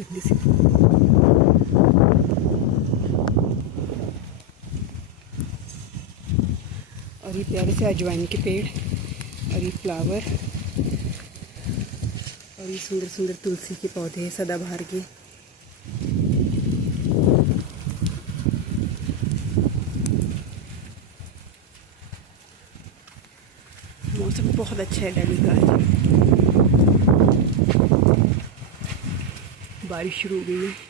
गंदी सी। और ये प्यारे से अजवाइन के पेड़ और ये फ्लावर और ये सुंदर सुंदर तुलसी के पौधे सदाबहार के। मौसम बहुत अच्छा है दिल्ली का आज। बारिश शुरू हो गई है।